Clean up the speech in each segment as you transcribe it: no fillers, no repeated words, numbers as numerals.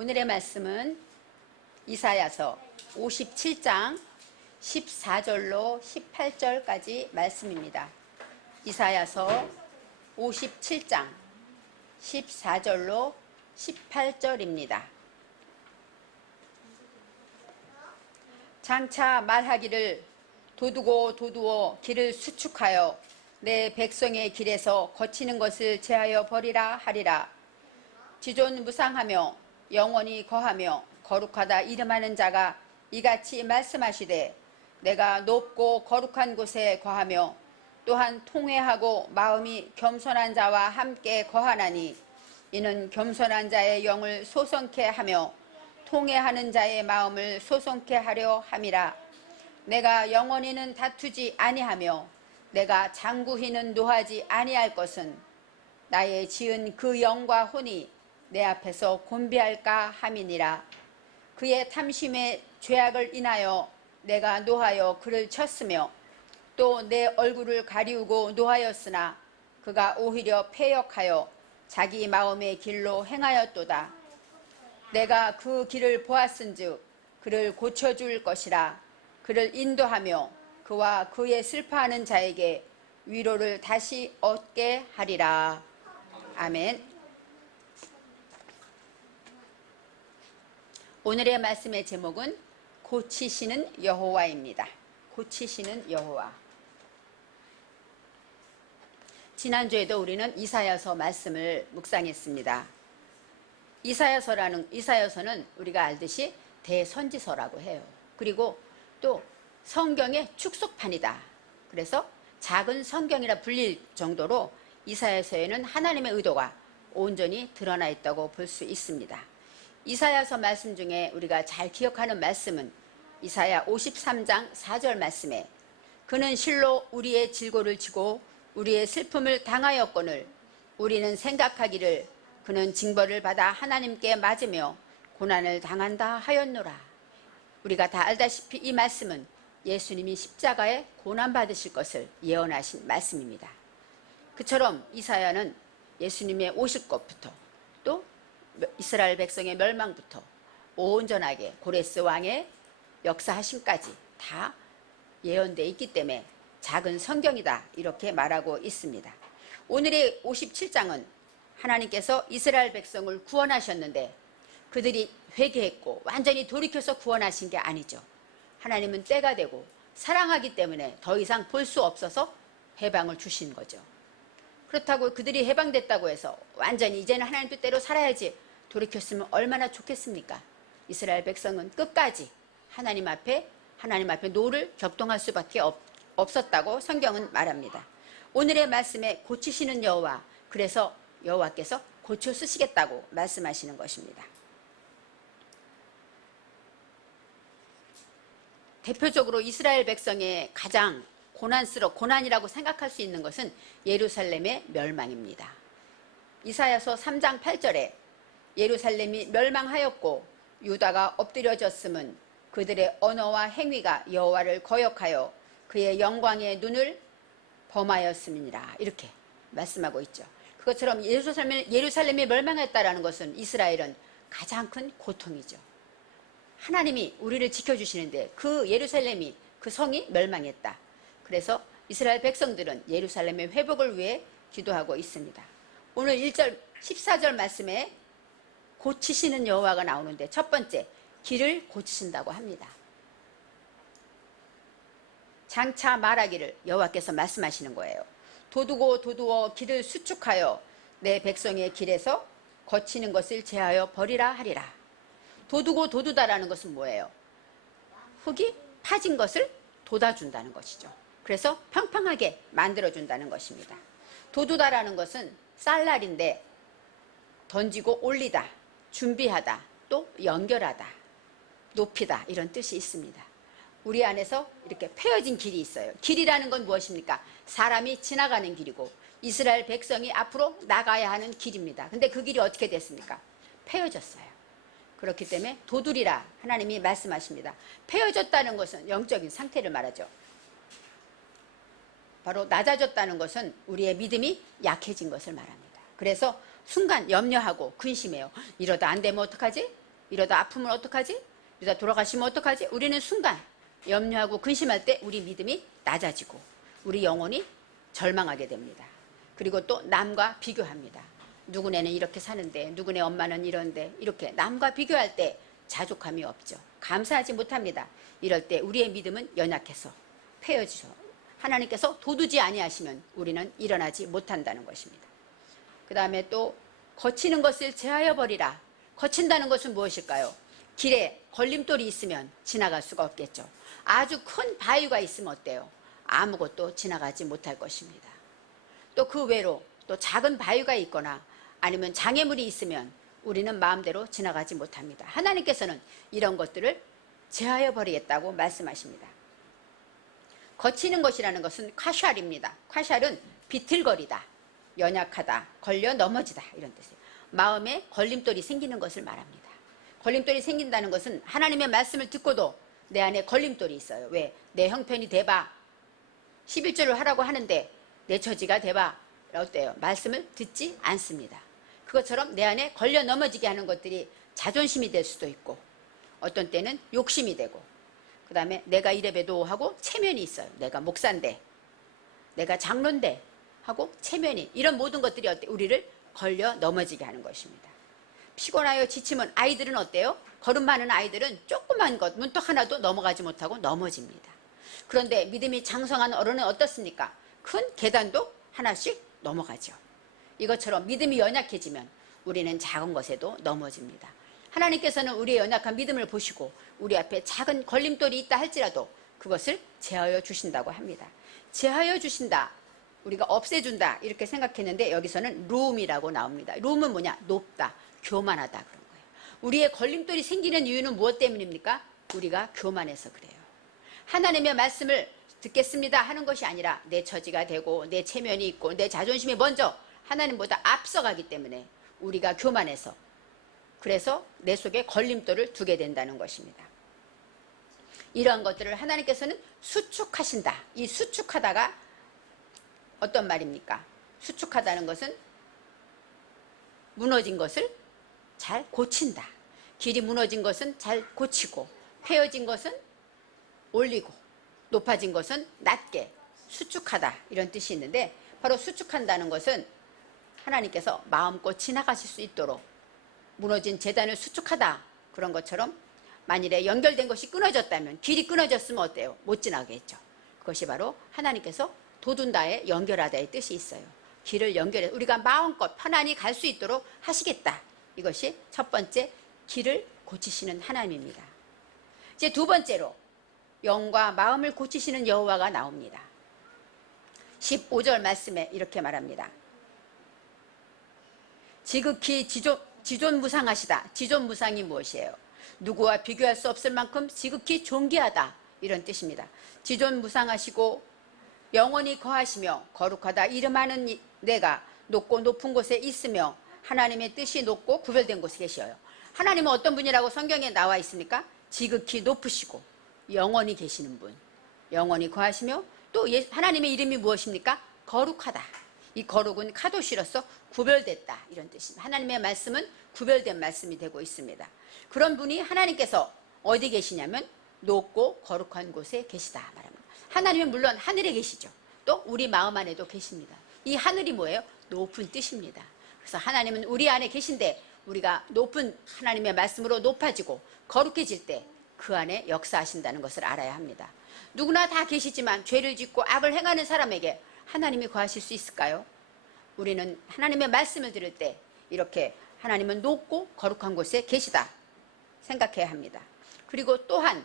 오늘의 말씀은 이사야서 57장 14절로 18절까지 말씀입니다. 이사야서 57장 14절로 18절입니다. 장차 말하기를 도두고 도두어 길을 수축하여 내 백성의 길에서 거치는 것을 제하여 버리라 하리라. 지존 무상하며 영원히 거하며 거룩하다 이름하는 자가 이같이 말씀하시되 내가 높고 거룩한 곳에 거하며 또한 통회하고 마음이 겸손한 자와 함께 거하나니 이는 겸손한 자의 영을 소성케 하며 통회하는 자의 마음을 소성케 하려 함이라. 내가 영원히는 다투지 아니하며 내가 장구히는 노하지 아니할 것은 나의 지은 그 영과 혼이 내 앞에서 곤비할까 함이니라. 그의 탐심의 죄악을 인하여 내가 노하여 그를 쳤으며 또 내 얼굴을 가리우고 노하였으나 그가 오히려 패역하여 자기 마음의 길로 행하였도다. 내가 그 길을 보았은즉 그를 고쳐줄 것이라. 그를 인도하며 그와 그의 슬퍼하는 자에게 위로를 다시 얻게 하리라. 아멘. 오늘의 말씀의 제목은 고치시는 여호와입니다. 고치시는 여호와. 지난주에도 우리는 이사야서 말씀을 묵상했습니다. 이사야서는 우리가 알듯이 대선지서라고 해요. 그리고 또 성경의 축소판이다. 그래서 작은 성경이라 불릴 정도로 이사야서에는 하나님의 의도가 온전히 드러나 있다고 볼 수 있습니다. 이사야서 말씀 중에 우리가 잘 기억하는 말씀은 이사야 53장 4절 말씀에 그는 실로 우리의 질고를 지고 우리의 슬픔을 당하였거늘 우리는 생각하기를 그는 징벌을 받아 하나님께 맞으며 고난을 당한다 하였노라. 우리가 다 알다시피 이 말씀은 예수님이 십자가에 고난받으실 것을 예언하신 말씀입니다. 그처럼 이사야는 예수님의 오실 것부터 또 이스라엘 백성의 멸망부터 온전하게 고레스 왕의 역사하심까지 다 예언되어 있기 때문에 작은 성경이다 이렇게 말하고 있습니다. 오늘의 57장은 하나님께서 이스라엘 백성을 구원하셨는데 그들이 회개했고 완전히 돌이켜서 구원하신 게 아니죠. 하나님은 때가 되고 사랑하기 때문에 더 이상 볼 수 없어서 해방을 주신 거죠. 그렇다고 그들이 해방됐다고 해서 완전히 이제는 하나님 뜻대로 살아야지 돌이켰으면 얼마나 좋겠습니까? 이스라엘 백성은 끝까지 하나님 앞에 노를 격동할 수밖에 없었다고 성경은 말합니다. 오늘의 말씀에 고치시는 여호와, 그래서 여호와께서 고쳐 쓰시겠다고 말씀하시는 것입니다. 대표적으로 이스라엘 백성의 가장 고난이라고 생각할 수 있는 것은 예루살렘의 멸망입니다. 이사야서 3장 8절에 예루살렘이 멸망하였고 유다가 엎드려졌음은 그들의 언어와 행위가 여호와를 거역하여 그의 영광의 눈을 범하였음이니라. 이렇게 말씀하고 있죠. 그것처럼 예루살렘이 멸망했다라는 것은 이스라엘은 가장 큰 고통이죠. 하나님이 우리를 지켜주시는데 그 예루살렘이 그 성이 멸망했다. 그래서 이스라엘 백성들은 예루살렘의 회복을 위해 기도하고 있습니다. 오늘 1절 14절 말씀에 고치시는 여호와가 나오는데 첫 번째 길을 고치신다고 합니다. 장차 말하기를 여호와께서 말씀하시는 거예요. 도두고 도두어 길을 수축하여 내 백성의 길에서 거치는 것을 제하여 버리라 하리라. 도두고 도두다라는 것은 뭐예요? 흙이 파진 것을 돋아준다는 것이죠. 그래서 평평하게 만들어준다는 것입니다. 도두다라는 것은 쌀날인데 던지고 올리다, 준비하다, 또 연결하다, 높이다 이런 뜻이 있습니다. 우리 안에서 이렇게 패여진 길이 있어요. 길이라는 건 무엇입니까? 사람이 지나가는 길이고 이스라엘 백성이 앞으로 나가야 하는 길입니다. 근데 그 길이 어떻게 됐습니까? 패여졌어요. 그렇기 때문에 도두리라 하나님이 말씀하십니다. 패여졌다는 것은 영적인 상태를 말하죠. 바로 낮아졌다는 것은 우리의 믿음이 약해진 것을 말합니다. 그래서 순간 염려하고 근심해요. 이러다 안 되면 어떡하지? 이러다 아프면 어떡하지? 이러다 돌아가시면 어떡하지? 우리는 순간 염려하고 근심할 때 우리 믿음이 낮아지고 우리 영혼이 절망하게 됩니다. 그리고 또 남과 비교합니다. 누구네는 이렇게 사는데 누구네 엄마는 이런데 이렇게 남과 비교할 때 자족함이 없죠. 감사하지 못합니다. 이럴 때 우리의 믿음은 연약해서 패여지죠. 하나님께서 도두지 아니하시면 우리는 일어나지 못한다는 것입니다. 그 다음에 또 거치는 것을 제하여 버리라. 거친다는 것은 무엇일까요? 길에 걸림돌이 있으면 지나갈 수가 없겠죠. 아주 큰 바위가 있으면 어때요? 아무것도 지나가지 못할 것입니다. 또 그 외로 또 작은 바위가 있거나 아니면 장애물이 있으면 우리는 마음대로 지나가지 못합니다. 하나님께서는 이런 것들을 제하여 버리겠다고 말씀하십니다. 거치는 것이라는 것은 콰샬입니다. 콰샬은 비틀거리다, 연약하다, 걸려 넘어지다 이런 뜻이에요. 마음에 걸림돌이 생기는 것을 말합니다. 걸림돌이 생긴다는 것은 하나님의 말씀을 듣고도 내 안에 걸림돌이 있어요. 왜? 내 형편이 돼봐 11조를 하라고 하는데 내 처지가 돼봐 어때요? 말씀을 듣지 않습니다. 그것처럼 내 안에 걸려 넘어지게 하는 것들이 자존심이 될 수도 있고 어떤 때는 욕심이 되고 그 다음에 내가 이래봬도 하고 체면이 있어요. 내가 목사인데 내가 장로인데 하고 체면이 이런 모든 것들이 우리를 걸려 넘어지게 하는 것입니다. 피곤하여 지치면 아이들은 어때요? 걸음 많은 아이들은 조그만 것 문턱 하나도 넘어가지 못하고 넘어집니다. 그런데 믿음이 장성한 어른은 어떻습니까? 큰 계단도 하나씩 넘어가죠. 이것처럼 믿음이 연약해지면 우리는 작은 것에도 넘어집니다. 하나님께서는 우리의 연약한 믿음을 보시고 우리 앞에 작은 걸림돌이 있다 할지라도 그것을 제하여 주신다고 합니다. 제하여 주신다, 우리가 없애준다 이렇게 생각했는데 여기서는 룸이라고 나옵니다. 룸은 뭐냐? 높다, 교만하다 그런 거예요. 우리의 걸림돌이 생기는 이유는 무엇 때문입니까? 우리가 교만해서 그래요. 하나님의 말씀을 듣겠습니다 하는 것이 아니라 내 처지가 되고 내 체면이 있고 내 자존심이 먼저 하나님보다 앞서가기 때문에 우리가 교만해서 그래서 내 속에 걸림돌을 두게 된다는 것입니다. 이러한 것들을 하나님께서는 수축하신다. 이 수축하다가 어떤 말입니까? 수축하다는 것은 무너진 것을 잘 고친다. 길이 무너진 것은 잘 고치고 폐어진 것은 올리고 높아진 것은 낮게 수축하다 이런 뜻이 있는데 바로 수축한다는 것은 하나님께서 마음껏 지나가실 수 있도록 무너진 재단을 수축하다 그런 것처럼 만일에 연결된 것이 끊어졌다면 길이 끊어졌으면 어때요? 못 지나가겠죠. 그것이 바로 하나님께서 도둔다에 연결하다의 뜻이 있어요. 길을 연결해 우리가 마음껏 편안히 갈 수 있도록 하시겠다. 이것이 첫 번째 길을 고치시는 하나님입니다. 이제 두 번째로 영과 마음을 고치시는 여호와가 나옵니다. 15절 말씀에 이렇게 말합니다. 지극히 지존무상하시다. 지존무상이 무엇이에요? 누구와 비교할 수 없을 만큼 지극히 존귀하다 이런 뜻입니다. 지존무상하시고 영원히 거하시며 거룩하다 이름하는 내가 높고 높은 곳에 있으며 하나님의 뜻이 높고 구별된 곳에 계셔요. 하나님은 어떤 분이라고 성경에 나와 있습니까? 지극히 높으시고 영원히 계시는 분, 영원히 거하시며 또 하나님의 이름이 무엇입니까? 거룩하다. 이 거룩은 카도시로서 구별됐다 이런 뜻입니다. 하나님의 말씀은 구별된 말씀이 되고 있습니다. 그런 분이 하나님께서 어디 계시냐면 높고 거룩한 곳에 계시다 말합니다. 하나님은 물론 하늘에 계시죠. 또 우리 마음 안에도 계십니다. 이 하늘이 뭐예요? 높은 뜻입니다. 그래서 하나님은 우리 안에 계신데 우리가 높은 하나님의 말씀으로 높아지고 거룩해질 때 그 안에 역사하신다는 것을 알아야 합니다. 누구나 다 계시지만 죄를 짓고 악을 행하는 사람에게 하나님이 거하실 수 있을까요? 우리는 하나님의 말씀을 들을 때 이렇게 하나님은 높고 거룩한 곳에 계시다 생각해야 합니다. 그리고 또한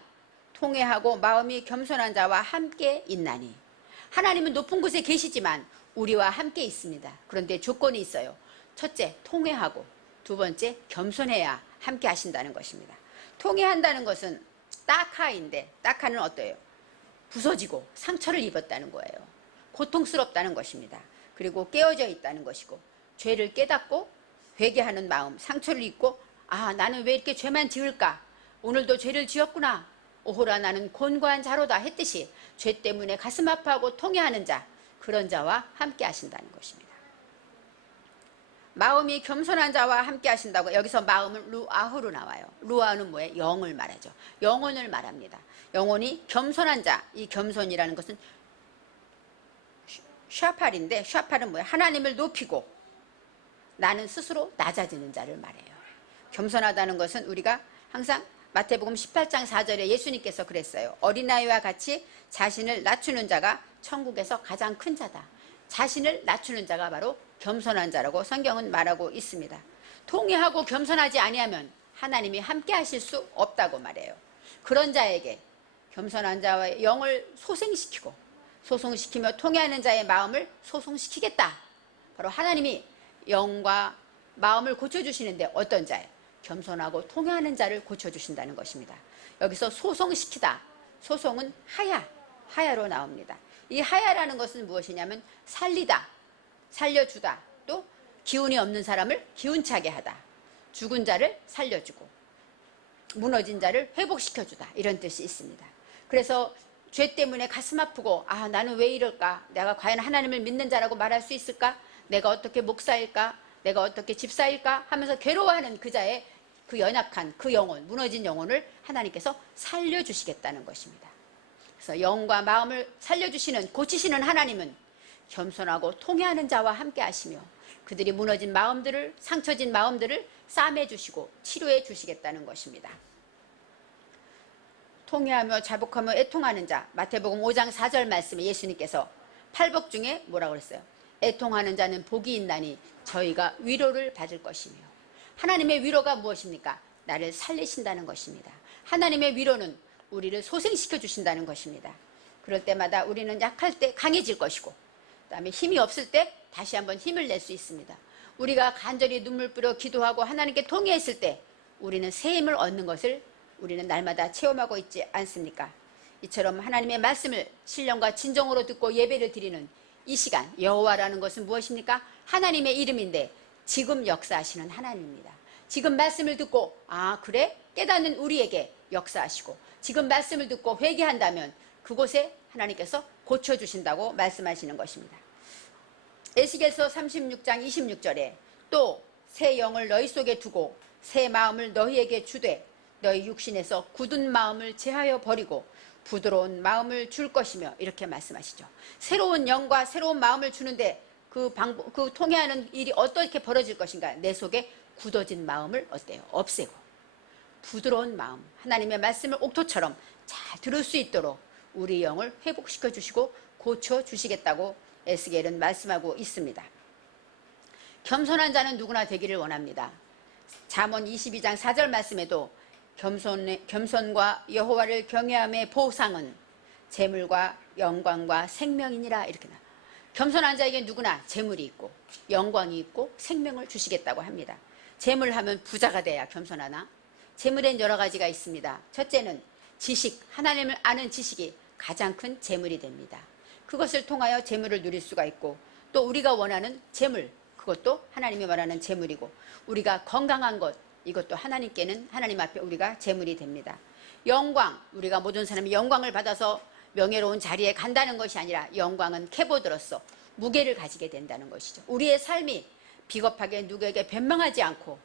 통회하고 마음이 겸손한 자와 함께 있나니 하나님은 높은 곳에 계시지만 우리와 함께 있습니다. 그런데 조건이 있어요. 첫째, 통회하고 두 번째, 겸손해야 함께 하신다는 것입니다. 통회한다는 것은 따카인데 따카는 어때요? 부서지고 상처를 입었다는 거예요. 고통스럽다는 것입니다. 그리고 깨어져 있다는 것이고 죄를 깨닫고 회개하는 마음, 상처를 입고 아 나는 왜 이렇게 죄만 지을까? 오늘도 죄를 지었구나. 오호라 나는 곤고한 자로다 했듯이 죄 때문에 가슴 아파하고 통회하는 자, 그런 자와 함께 하신다는 것입니다. 마음이 겸손한 자와 함께 하신다고. 여기서 마음은 루아흐로 나와요. 루아흐는 뭐예요? 영을 말하죠. 영혼을 말합니다. 영혼이 겸손한 자. 이 겸손이라는 것은 샤팔인데, 샤팔은 뭐예요? 하나님을 높이고 나는 스스로 낮아지는 자를 말해요. 겸손하다는 것은 우리가 항상 마태복음 18장 4절에 예수님께서 그랬어요. 어린아이와 같이 자신을 낮추는 자가 천국에서 가장 큰 자다. 자신을 낮추는 자가 바로 겸손한 자라고 성경은 말하고 있습니다. 통회하고 겸손하지 아니하면 하나님이 함께 하실 수 없다고 말해요. 그런 자에게 겸손한 자의 영을 소생시키고 소송시키며 통회하는 자의 마음을 소송시키겠다. 바로 하나님이 영과 마음을 고쳐주시는데 어떤 자예요? 겸손하고 통회하는 자를 고쳐주신다는 것입니다. 여기서 소송시키다. 소송은 하야로 나옵니다. 이 하야라는 것은 무엇이냐면 살리다, 살려주다, 또 기운이 없는 사람을 기운차게 하다, 죽은 자를 살려주고 무너진 자를 회복시켜주다, 이런 뜻이 있습니다. 그래서 죄 때문에 가슴 아프고 나는 왜 이럴까? 내가 과연 하나님을 믿는 자라고 말할 수 있을까? 내가 어떻게 목사일까? 내가 어떻게 집사일까? 하면서 괴로워하는 그 자의 그 연약한 그 영혼, 무너진 영혼을 하나님께서 살려주시겠다는 것입니다. 그래서 영과 마음을 살려주시는, 고치시는 하나님은 겸손하고 통회하는 자와 함께 하시며 그들이 무너진 마음들을, 상처진 마음들을 싸매주시고 치료해 주시겠다는 것입니다. 통회하며 자복하며 애통하는 자, 마태복음 5장 4절 말씀에 예수님께서 팔복 중에 뭐라고 그랬어요? 애통하는 자는 복이 있나니 저희가 위로를 받을 것이며. 하나님의 위로가 무엇입니까? 나를 살리신다는 것입니다. 하나님의 위로는 우리를 소생시켜 주신다는 것입니다. 그럴 때마다 우리는 약할 때 강해질 것이고, 그 다음에 힘이 없을 때 다시 한번 힘을 낼 수 있습니다. 우리가 간절히 눈물 뿌려 기도하고 하나님께 통회했을 때 우리는 새 힘을 얻는 것을 우리는 날마다 체험하고 있지 않습니까? 이처럼 하나님의 말씀을 신령과 진정으로 듣고 예배를 드리는 이 시간, 여호와라는 것은 무엇입니까? 하나님의 이름인데 지금 역사하시는 하나님입니다. 지금 말씀을 듣고 그래? 깨닫는 우리에게 역사하시고, 지금 말씀을 듣고 회개한다면 그곳에 하나님께서 고쳐주신다고 말씀하시는 것입니다. 에스겔서 36장 26절에 또 새 영을 너희 속에 두고 새 마음을 너희에게 주되 너희 육신에서 굳은 마음을 제하여 버리고 부드러운 마음을 줄 것이며, 이렇게 말씀하시죠. 새로운 영과 새로운 마음을 주는데 그 통해하는 일이 어떻게 벌어질 것인가? 내 속에 굳어진 마음을 어때요? 없애고 부드러운 마음, 하나님의 말씀을 옥토처럼 잘 들을 수 있도록 우리 영을 회복시켜 주시고 고쳐 주시겠다고 에스겔은 말씀하고 있습니다. 겸손한 자는 누구나 되기를 원합니다. 잠언 22장 4절 말씀에도 겸손과 여호와를 경외함의 보상은 재물과 영광과 생명이니라, 이렇게 나. 겸손한 자에게 누구나 재물이 있고 영광이 있고 생명을 주시겠다고 합니다. 재물하면 부자가 돼야 겸손하나? 재물엔 여러 가지가 있습니다. 첫째는 지식, 하나님을 아는 지식이 가장 큰 재물이 됩니다. 그것을 통하여 재물을 누릴 수가 있고, 또 우리가 원하는 재물, 그것도 하나님이 말하는 재물이고, 우리가 건강한 것, 이것도 하나님께는, 하나님 앞에 우리가 재물이 됩니다. 영광, 우리가 모든 사람이 영광을 받아서 명예로운 자리에 간다는 것이 아니라 영광은 캐보드로서 무게를 가지게 된다는 것이죠. 우리의 삶이 비겁하게 누구에게 변명하지 않고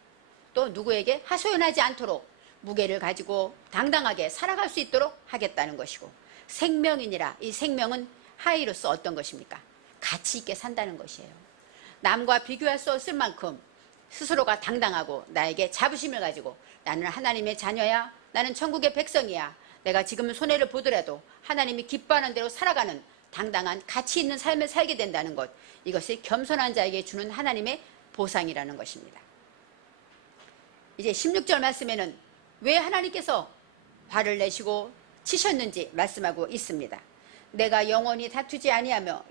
또 누구에게 하소연하지 않도록 무게를 가지고 당당하게 살아갈 수 있도록 하겠다는 것이고, 생명이니라, 이 생명은 하이로서 어떤 것입니까? 가치 있게 산다는 것이에요. 남과 비교할 수 없을 만큼 스스로가 당당하고 나에게 자부심을 가지고 나는 하나님의 자녀야, 나는 천국의 백성이야, 내가 지금 손해를 보더라도 하나님이 기뻐하는 대로 살아가는 당당한 가치 있는 삶을 살게 된다는 것, 이것이 겸손한 자에게 주는 하나님의 보상이라는 것입니다. 이제 16절 말씀에는 왜 하나님께서 화를 내시고 치셨는지 말씀하고 있습니다. 내가 영원히 다투지 아니하며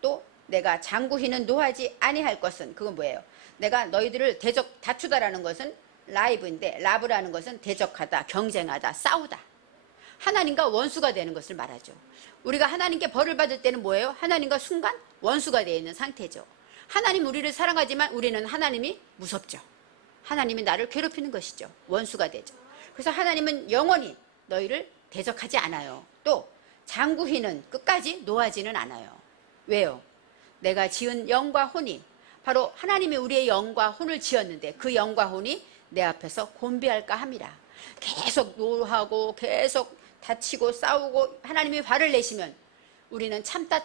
또 내가 장구히는 노하지 아니할 것은, 그건 뭐예요? 내가 너희들을 다투다라는 것은 라이브인데, 라브라는 것은 대적하다, 경쟁하다, 싸우다, 하나님과 원수가 되는 것을 말하죠. 우리가 하나님께 벌을 받을 때는 뭐예요? 하나님과 순간 원수가 되어 있는 상태죠. 하나님 우리를 사랑하지만 우리는 하나님이 무섭죠. 하나님이 나를 괴롭히는 것이죠. 원수가 되죠. 그래서 하나님은 영원히 너희를 대적하지 않아요. 또 장구히는 끝까지 노하지는 않아요. 왜요? 내가 지은 영과 혼이 바로 하나님이 우리의 영과 혼을 지었는데 그 영과 혼이 내 앞에서 곤비할까 함이라. 계속 노하고 계속 다치고 싸우고 하나님이 화를 내시면 우리는 참다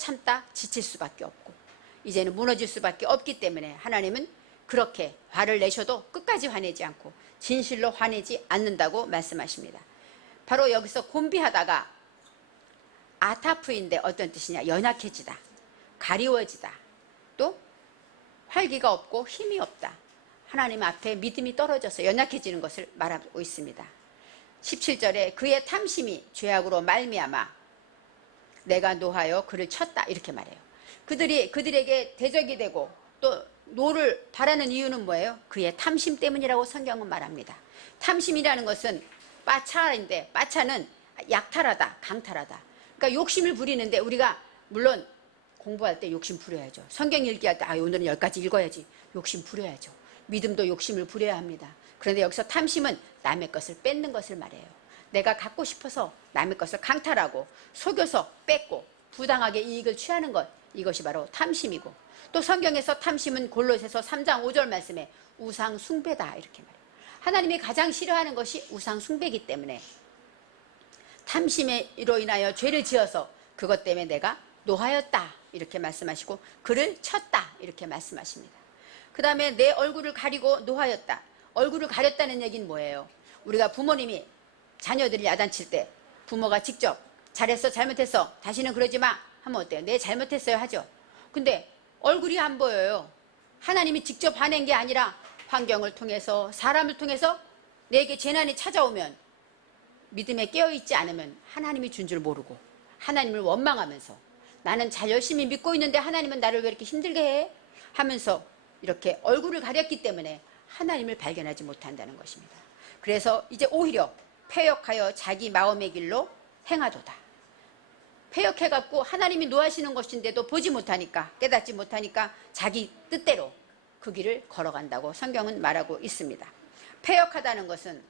지칠 수밖에 없고 이제는 무너질 수밖에 없기 때문에 하나님은 그렇게 화를 내셔도 끝까지 화내지 않고 진실로 화내지 않는다고 말씀하십니다. 바로 여기서 곤비하다가 아타프인데 어떤 뜻이냐? 연약해지다, 가리워지다, 또 활기가 없고 힘이 없다. 하나님 앞에 믿음이 떨어져서 연약해지는 것을 말하고 있습니다. 17절에 그의 탐심이 죄악으로 말미암아 내가 노하여 그를 쳤다 이렇게 말해요. 그들에게 대적이 되고 또 노를 바라는 이유는 뭐예요? 그의 탐심 때문이라고 성경은 말합니다. 탐심이라는 것은 빠차인데 빠차는 약탈하다, 강탈하다. 그러니까 욕심을 부리는데 우리가 물론 공부할 때 욕심 부려야죠. 성경 읽기할 때 오늘은 10가지 읽어야지. 욕심 부려야죠. 믿음도 욕심을 부려야 합니다. 그런데 여기서 탐심은 남의 것을 뺏는 것을 말해요. 내가 갖고 싶어서 남의 것을 강탈하고 속여서 뺏고 부당하게 이익을 취하는 것, 이것이 바로 탐심이고 또 성경에서 탐심은 골로새서 3장 5절 말씀에 우상 숭배다 이렇게 말해요. 하나님이 가장 싫어하는 것이 우상 숭배이기 때문에 탐심으로 인하여 죄를 지어서 그것 때문에 내가 노하였다 이렇게 말씀하시고 그를 쳤다 이렇게 말씀하십니다. 그 다음에 내 얼굴을 가리고 노하였다. 얼굴을 가렸다는 얘기는 뭐예요? 우리가 부모님이 자녀들이 야단칠 때 부모가 직접 잘했어 잘못했어 다시는 그러지 마 하면 어때요? 네 잘못했어요 하죠. 근데 얼굴이 안 보여요. 하나님이 직접 화낸 게 아니라 환경을 통해서 사람을 통해서 내게 재난이 찾아오면 믿음에 깨어있지 않으면 하나님이 준 줄 모르고 하나님을 원망하면서 나는 잘 열심히 믿고 있는데 하나님은 나를 왜 이렇게 힘들게 해? 하면서 이렇게 얼굴을 가렸기 때문에 하나님을 발견하지 못한다는 것입니다. 그래서 이제 오히려 패역하여 자기 마음의 길로 행하도다. 패역해갖고 하나님이 노하시는 것인데도 보지 못하니까 깨닫지 못하니까 자기 뜻대로 그 길을 걸어간다고 성경은 말하고 있습니다. 패역하다는 것은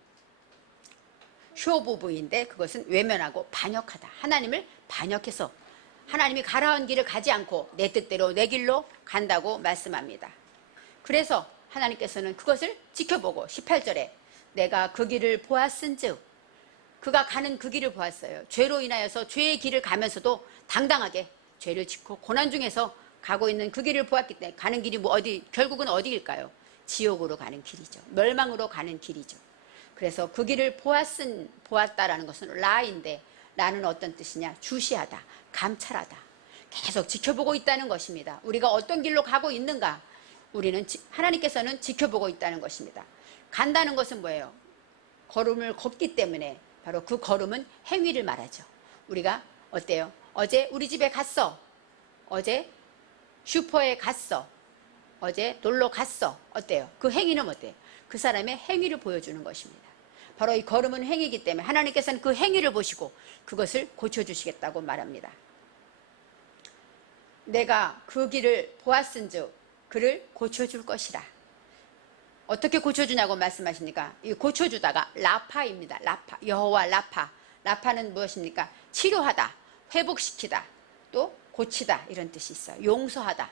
쇼부부인데 그것은 외면하고 반역하다. 하나님을 반역해서 하나님이 가라온 길을 가지 않고 내 뜻대로 내 길로 간다고 말씀합니다. 그래서 하나님께서는 그것을 지켜보고 18절에 내가 그 길을 보았은즉 그가 가는 그 길을 보았어요. 죄로 인하여서 죄의 길을 가면서도 당당하게 죄를 짓고 고난 중에서 가고 있는 그 길을 보았기 때문에 가는 길이 결국은 어디일까요? 지옥으로 가는 길이죠. 멸망으로 가는 길이죠. 그래서 그 길을 보았다라는 것은 라인데 라는 어떤 뜻이냐? 주시하다, 감찰하다. 계속 지켜보고 있다는 것입니다. 우리가 어떤 길로 가고 있는가? 하나님께서는 지켜보고 있다는 것입니다. 간다는 것은 뭐예요? 걸음을 걷기 때문에 바로 그 걸음은 행위를 말하죠. 우리가 어때요? 어제 우리 집에 갔어. 어제 슈퍼에 갔어. 어제 놀러 갔어. 어때요? 그 행위는 어때요? 그 사람의 행위를 보여주는 것입니다. 바로 이 걸음은 행위이기 때문에 하나님께서는 그 행위를 보시고 그것을 고쳐주시겠다고 말합니다. 내가 그 길을 보았은즉 그를 고쳐줄 것이라. 어떻게 고쳐주냐고 말씀하십니까? 이 고쳐주다가 라파입니다. 라파, 여호와 라파. 라파는 무엇입니까? 치료하다, 회복시키다, 또 고치다 이런 뜻이 있어요. 용서하다.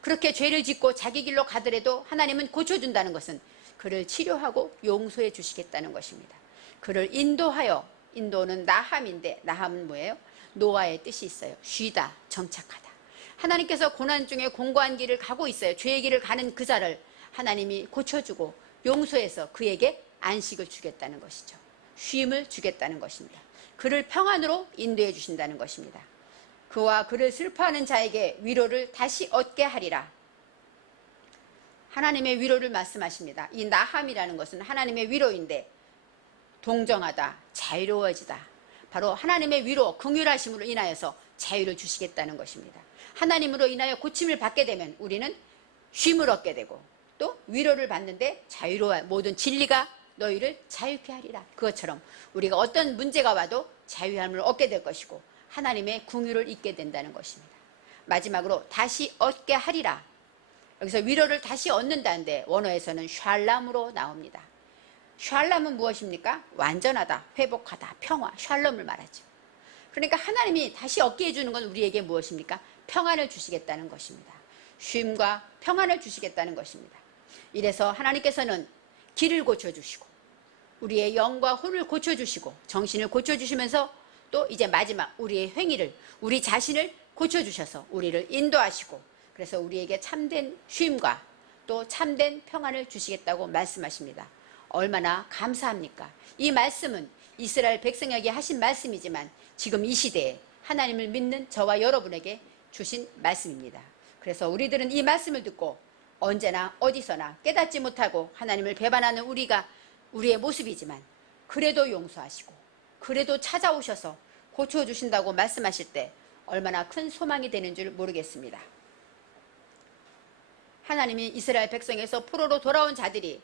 그렇게 죄를 짓고 자기 길로 가더라도 하나님은 고쳐준다는 것은 그를 치료하고 용서해 주시겠다는 것입니다. 그를 인도하여, 인도는 나함인데 나함은 뭐예요? 노아의 뜻이 있어요. 쉬다, 정착하다. 하나님께서 고난 중에 공고한 길을 가고 있어요. 죄의 길을 가는 그자를 하나님이 고쳐주고 용서해서 그에게 안식을 주겠다는 것이죠. 쉼을 주겠다는 것입니다. 그를 평안으로 인도해 주신다는 것입니다. 그와 그를 슬퍼하는 자에게 위로를 다시 얻게 하리라. 하나님의 위로를 말씀하십니다. 이 나함이라는 것은 하나님의 위로인데 동정하다, 자유로워지다. 바로 하나님의 위로, 긍휼하심으로 인하여서 자유를 주시겠다는 것입니다. 하나님으로 인하여 고침을 받게 되면 우리는 쉼을 얻게 되고 또 위로를 받는데 자유로워 모든 진리가 너희를 자유케 하리라. 그것처럼 우리가 어떤 문제가 와도 자유함을 얻게 될 것이고 하나님의 긍휼을 잊게 된다는 것입니다. 마지막으로 다시 얻게 하리라. 여기서 위로를 다시 얻는다는데 원어에서는 샬람으로 나옵니다. 샬람은 무엇입니까? 완전하다, 회복하다, 평화, 샬롬을 말하죠. 그러니까 하나님이 다시 얻게 해주는 건 우리에게 무엇입니까? 평안을 주시겠다는 것입니다. 쉼과 평안을 주시겠다는 것입니다. 이래서 하나님께서는 길을 고쳐주시고 우리의 영과 혼을 고쳐주시고 정신을 고쳐주시면서 또 이제 마지막 우리의 행위를, 우리 자신을 고쳐주셔서 우리를 인도하시고 그래서 우리에게 참된 쉼과 또 참된 평안을 주시겠다고 말씀하십니다. 얼마나 감사합니까? 이 말씀은 이스라엘 백성에게 하신 말씀이지만 지금 이 시대에 하나님을 믿는 저와 여러분에게 주신 말씀입니다. 그래서 우리들은 이 말씀을 듣고 언제나 어디서나 깨닫지 못하고 하나님을 배반하는 우리의 모습이지만 그래도 용서하시고 그래도 찾아오셔서 고쳐주신다고 말씀하실 때 얼마나 큰 소망이 되는 줄 모르겠습니다. 하나님이 이스라엘 백성에서 포로로 돌아온 자들이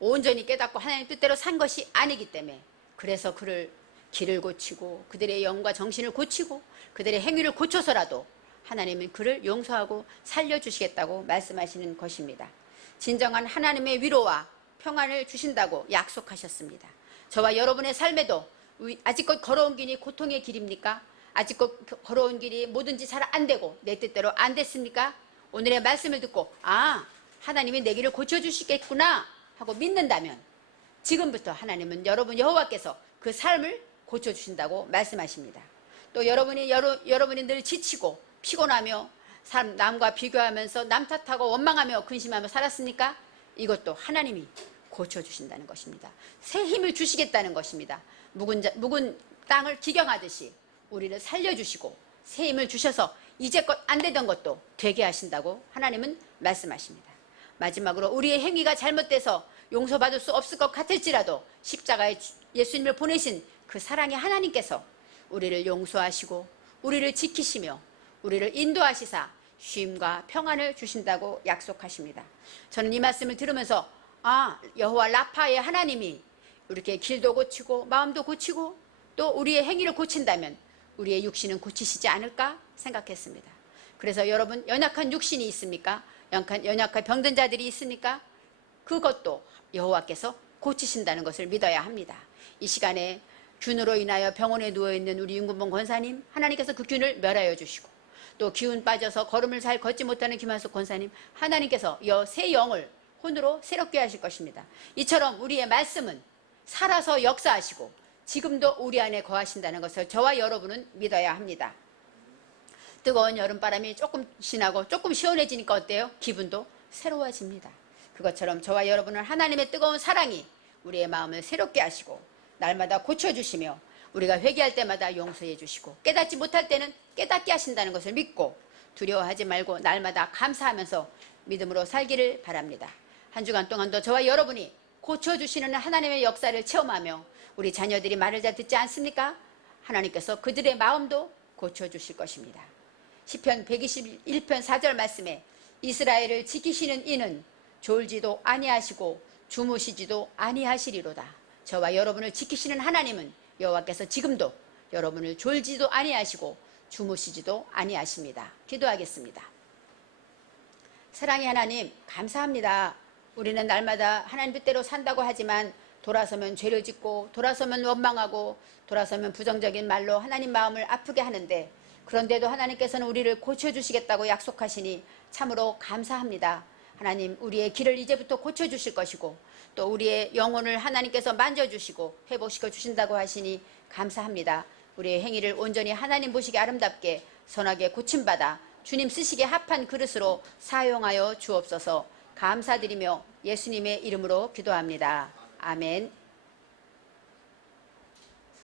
온전히 깨닫고 하나님 뜻대로 산 것이 아니기 때문에 그래서 그를 길을 고치고 그들의 영과 정신을 고치고 그들의 행위를 고쳐서라도 하나님은 그를 용서하고 살려주시겠다고 말씀하시는 것입니다. 진정한 하나님의 위로와 평안을 주신다고 약속하셨습니다. 저와 여러분의 삶에도 아직껏 걸어온 길이 고통의 길입니까? 아직껏 걸어온 길이 뭐든지 잘 안 되고 내 뜻대로 안 됐습니까? 오늘의 말씀을 듣고 하나님이 내 길을 고쳐주시겠구나 하고 믿는다면 지금부터 하나님은 여러분 여호와께서 그 삶을 고쳐주신다고 말씀하십니다. 또 여러분이 늘 지치고 피곤하며 남과 비교하면서 남 탓하고 원망하며 근심하며 살았습니까? 이것도 하나님이 고쳐주신다는 것입니다. 새 힘을 주시겠다는 것입니다. 묵은 땅을 기경하듯이 우리를 살려주시고 새 힘을 주셔서 이제껏 안 되던 것도 되게 하신다고 하나님은 말씀하십니다. 마지막으로 우리의 행위가 잘못돼서 용서받을 수 없을 것 같을지라도 십자가에 예수님을 보내신 그 사랑의 하나님께서 우리를 용서하시고 우리를 지키시며 우리를 인도하시사 쉼과 평안을 주신다고 약속하십니다. 저는 이 말씀을 들으면서 여호와 라파의 하나님이 이렇게 길도 고치고 마음도 고치고 또 우리의 행위를 고친다면 우리의 육신은 고치시지 않을까 생각했습니다. 그래서 여러분 연약한 육신이 있습니까? 연약한 병든 자들이 있습니까? 그것도 여호와께서 고치신다는 것을 믿어야 합니다. 이 시간에 균으로 인하여 병원에 누워있는 우리 윤근봉 권사님, 하나님께서 그 균을 멸하여 주시고 또 기운 빠져서 걸음을 잘 걷지 못하는 김한숙 권사님, 하나님께서 새 영을 혼으로 새롭게 하실 것입니다. 이처럼 우리의 말씀은 살아서 역사하시고 지금도 우리 안에 거하신다는 것을 저와 여러분은 믿어야 합니다. 뜨거운 여름바람이 조금 지나고 조금 시원해지니까 어때요? 기분도 새로워집니다. 그것처럼 저와 여러분은 하나님의 뜨거운 사랑이 우리의 마음을 새롭게 하시고 날마다 고쳐주시며 우리가 회개할 때마다 용서해 주시고 깨닫지 못할 때는 깨닫게 하신다는 것을 믿고 두려워하지 말고 날마다 감사하면서 믿음으로 살기를 바랍니다. 한 주간 동안도 저와 여러분이 고쳐주시는 하나님의 역사를 체험하며 우리 자녀들이 말을 잘 듣지 않습니까? 하나님께서 그들의 마음도 고쳐주실 것입니다. 시편 121편 4절 말씀에 이스라엘을 지키시는 이는 졸지도 아니하시고 주무시지도 아니하시리로다. 저와 여러분을 지키시는 하나님은 여호와께서 지금도 여러분을 졸지도 아니하시고 주무시지도 아니하십니다. 기도하겠습니다. 사랑의 하나님 감사합니다. 우리는 날마다 하나님 뜻대로 산다고 하지만 돌아서면 죄를 짓고 돌아서면 원망하고 돌아서면 부정적인 말로 하나님 마음을 아프게 하는데 그런데도 하나님께서는 우리를 고쳐주시겠다고 약속하시니 참으로 감사합니다. 하나님 우리의 길을 이제부터 고쳐주실 것이고 또 우리의 영혼을 하나님께서 만져주시고 회복시켜 주신다고 하시니 감사합니다. 우리의 행위를 온전히 하나님 보시기에 아름답게 선하게 고침받아 주님 쓰시기에 합한 그릇으로 사용하여 주옵소서. 감사드리며 예수님의 이름으로 기도합니다. 아멘.